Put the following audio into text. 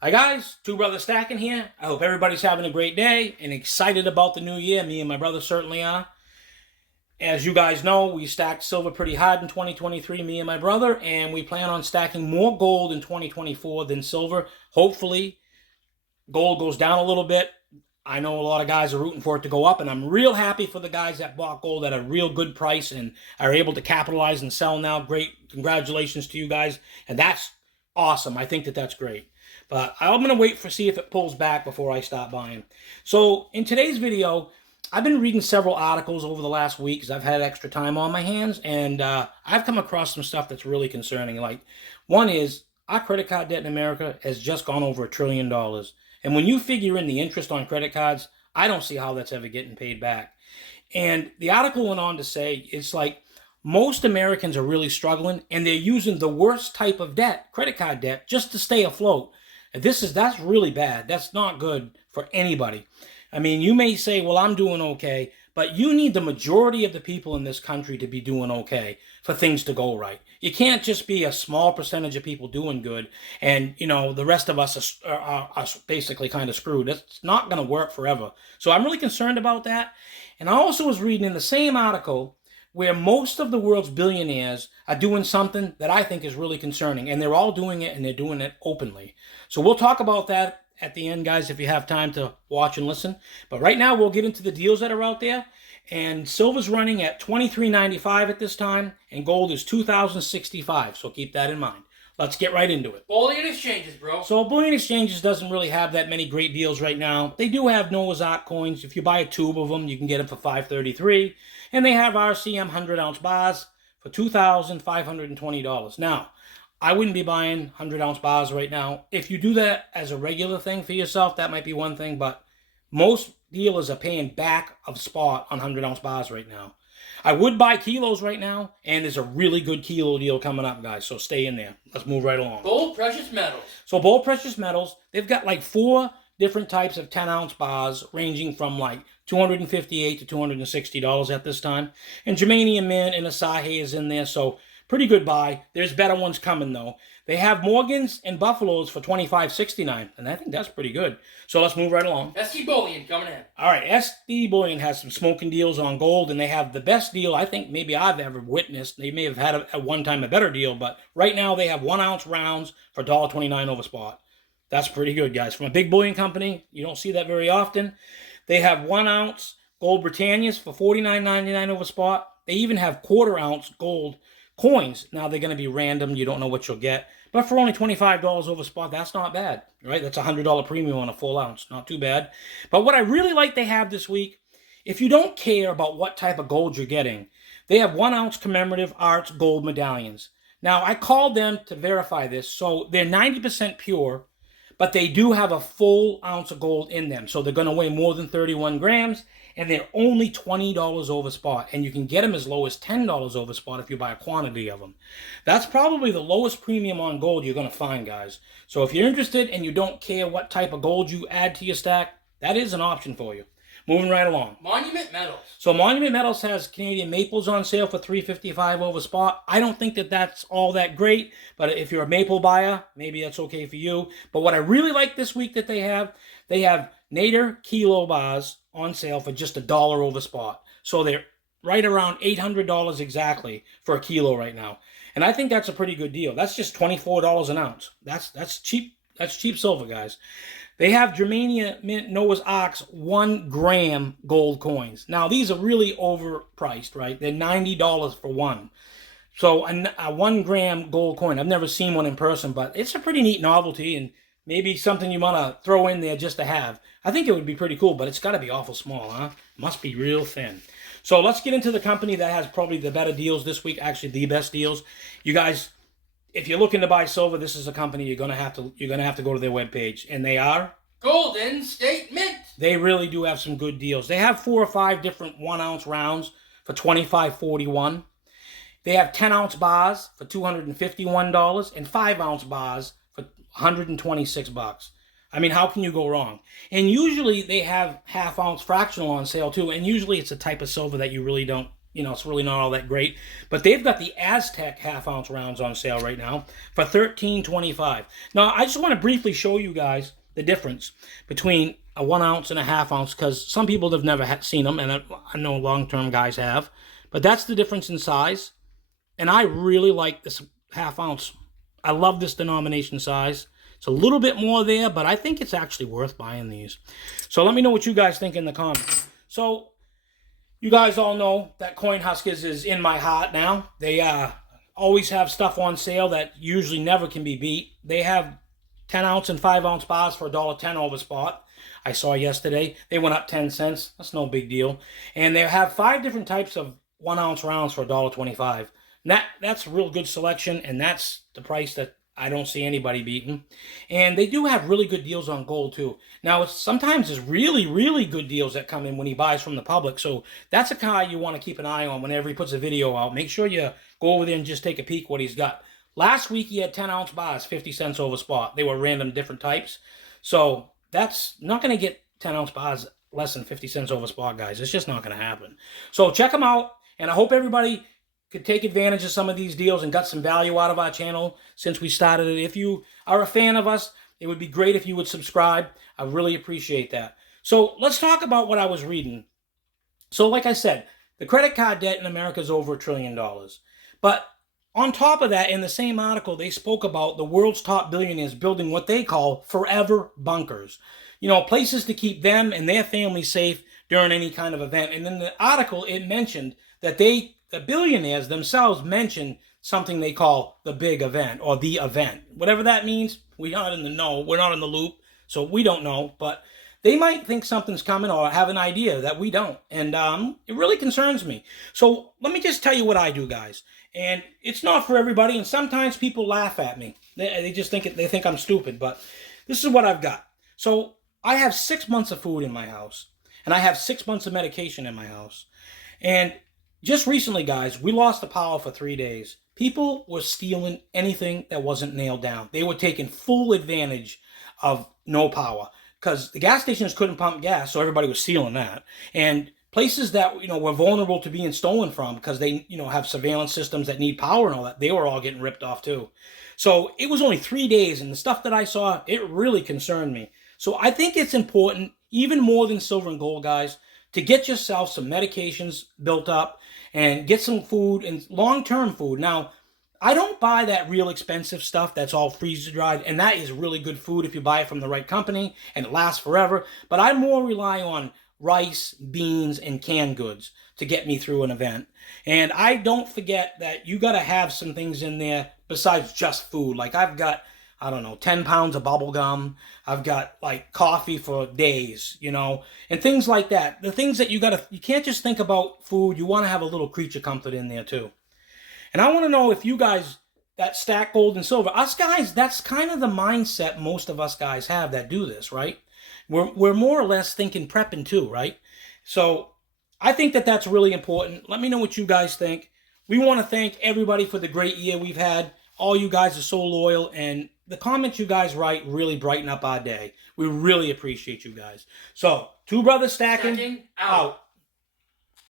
Hi guys, Two Brothers Stacking here. I hope everybody's having a great day and excited about the new year. Me and my brother certainly are. As you guys know, we stacked silver pretty hard in 2023, me and my brother, and we plan on stacking more gold in 2024 than silver. Hopefully, gold goes down a little bit. I know a lot of guys are rooting for it to go up, and I'm real happy for the guys that bought gold at a real good price and are able to capitalize and sell now. Great. Congratulations to you guys. And that's awesome. I think that's great. But I'm going to wait for see if it pulls back before I start buying. So in today's video, I've been reading several articles over the last week because I've had extra time on my hands, and I've come across some stuff that's really concerning. Like, one is our credit card debt in America has just gone over $1 trillion. And when you figure in the interest on credit cards, I don't see how that's ever getting paid back. And the article went on to say it's like most Americans are really struggling, and they're using the worst type of debt, credit card debt, just to stay afloat. And that's really bad. That's not good for anybody. I mean, you may say, well, I'm doing okay, but you need the majority of the people in this country to be doing okay for things to go right. You can't just be a small percentage of people doing good and, the rest of us are basically kind of screwed. That's not going to work forever. So I'm really concerned about that. And I also was reading in the same article where most of the world's billionaires are doing something that I think is really concerning. And they're all doing it, and they're doing it openly. So we'll talk about that at the end, guys, if you have time to watch and listen. But right now, we'll get into the deals that are out there. And silver's running at $23.95 at this time, and gold is $2,065. So keep that in mind. Let's get right into it. Bullion exchanges, bro. So Bullion Exchanges doesn't really have that many great deals right now. They do have Noah's Ark coins. If you buy a tube of them, you can get them for $533. And they have RCM 100-ounce bars for $2,520. Now, I wouldn't be buying 100-ounce bars right now. If you do that as a regular thing for yourself, that might be one thing. But most dealers are paying back of spot on 100-ounce bars right now. I would buy kilos right now, and there's a really good kilo deal coming up, guys, so stay in there. Let's move right along. Gold precious metals. So Gold precious metals, they've got like 4 different types of 10-ounce bars ranging from like $258 to $260 at this time. And Germanium Mint and Asahi is in there, so pretty good buy. There's better ones coming, though. They have Morgans and Buffaloes for $25.69, and I think that's pretty good. So let's move right along. SD Bullion coming in. All right, SD Bullion has some smoking deals on gold, and they have the best deal I think maybe I've ever witnessed. They may have had at one time a better deal, but right now they have 1-ounce rounds for $1.29 over spot. That's pretty good, guys. From a big bullion company, you don't see that very often. They have 1-ounce gold Britannias for $49.99 over spot. They even have 1/4-ounce gold coins. Now, they're going to be random. You don't know what you'll get. But for only $25 over spot, that's not bad, right? That's a $100 premium on a full ounce. Not too bad. But what I really like they have this week, if you don't care about what type of gold you're getting, they have 1-ounce commemorative arts gold medallions. Now, I called them to verify this. So they're 90% pure, but they do have a full ounce of gold in them. So they're going to weigh more than 31 grams, and they're only $20 over spot. And you can get them as low as $10 over spot if you buy a quantity of them. That's probably the lowest premium on gold you're going to find, guys. So if you're interested and you don't care what type of gold you add to your stack, that is an option for you. Moving right along. Monument Metals. So Monument Metals has Canadian maples on sale for $355 over spot. I don't think that's all that great, but if you're a maple buyer, maybe that's okay for you. But what I really like this week that they have Nader kilo bars on sale for just $1 over spot. So they're right around $800 exactly for a kilo right now. And I think that's a pretty good deal. That's just $24 an ounce. That's cheap. That's cheap silver, guys. They have Germanium Mint Noah's Ark's 1 gram gold coins. Now, these are really overpriced, right? They're $90 for one. So a 1 gram gold coin, I've never seen one in person, but it's a pretty neat novelty and maybe something you want to throw in there just to have. I think it would be pretty cool, but it's got to be awful small, huh? Must be real thin. So let's get into the company that has probably the better deals this week, actually the best deals. You guys, if you're looking to buy silver, this is a company you're gonna have to go to their webpage, and they are Golden State Mint. They really do have some good deals. They have 4 or 5 different 1-ounce rounds for $25.41. They have 10-ounce bars for $251 and 5-ounce bars for $126. I mean, how can you go wrong? And usually they have half-ounce fractional on sale too, and usually it's a type of silver that you really don't it's really not all that great. But they've got the Aztec half-ounce rounds on sale right now for $13.25. Now, I just want to briefly show you guys the difference between a 1 ounce and a half ounce, because some people have never seen them, and I know long-term guys have. But that's the difference in size. And I really like this half ounce. I love this denomination size. It's a little bit more there, but I think it's actually worth buying these. So let me know what you guys think in the comments. So you guys all know that Cornhuskers is in my heart now. They always have stuff on sale that usually never can be beat. They have 10 ounce and 5 ounce bars for $1.10 over spot. I saw yesterday. They went up 10 cents. That's no big deal. And they have 5 different types of 1 ounce rounds for $1.25. That's a real good selection, and that's the price that I don't see anybody beating. And they do have really good deals on gold, too. Now, sometimes there's really, really good deals that come in when he buys from the public. So that's a guy you want to keep an eye on whenever he puts a video out. Make sure you go over there and just take a peek what he's got. Last week, he had 10 ounce bars, 50 cents over spot. They were random different types. So that's not going to get 10 ounce bars less than 50 cents over spot, guys. It's just not going to happen. So check them out, and I hope everybody could take advantage of some of these deals and got some value out of our channel since we started it. If you are a fan of us, it would be great if you would subscribe. I really appreciate that. So let's talk about what I was reading. So like I said, the credit card debt in America is over $1 trillion. But on top of that, in the same article, they spoke about the world's top billionaires building what they call forever bunkers. Places to keep them and their families safe during any kind of event. And in the article, it mentioned that the billionaires themselves mention something they call the big event or the event. Whatever that means, we're not in the know. We're not in the loop, so we don't know. But they might think something's coming or have an idea that we don't. And it really concerns me. So let me just tell you what I do, guys. And it's not for everybody, and sometimes people laugh at me. They just think they think I'm stupid, but this is what I've got. So I have 6 months of food in my house, and I have 6 months of medication in my house. And just recently, guys, we lost the power for 3 days. People were stealing anything that wasn't nailed down. They were taking full advantage of no power because the gas stations couldn't pump gas, so everybody was stealing that. And places that were vulnerable to being stolen from because they have surveillance systems that need power and all that, they were all getting ripped off too. So it was only 3 days, and the stuff that I saw, it really concerned me. So I think it's important, even more than silver and gold, guys, to get yourself some medications built up and get some food and long-term food. Now, I don't buy that real expensive stuff that's all freezer-dried, and that is really good food if you buy it from the right company and it lasts forever. But I more rely on rice, beans, and canned goods to get me through an event. And I don't forget that you got to have some things in there besides just food. Like I've got, 10 pounds of bubble gum. I've got like coffee for days, and things like that. The things that you can't just think about food. You want to have a little creature comfort in there too. And I want to know if you guys that stack gold and silver, us guys, that's kind of the mindset most of us guys have that do this, right? We're more or less thinking prepping too, right? So I think that that's really important. Let me know what you guys think. We want to thank everybody for the great year we've had. All you guys are so loyal, and the comments you guys write really brighten up our day. We really appreciate you guys. So, Two Brothers Stacking out.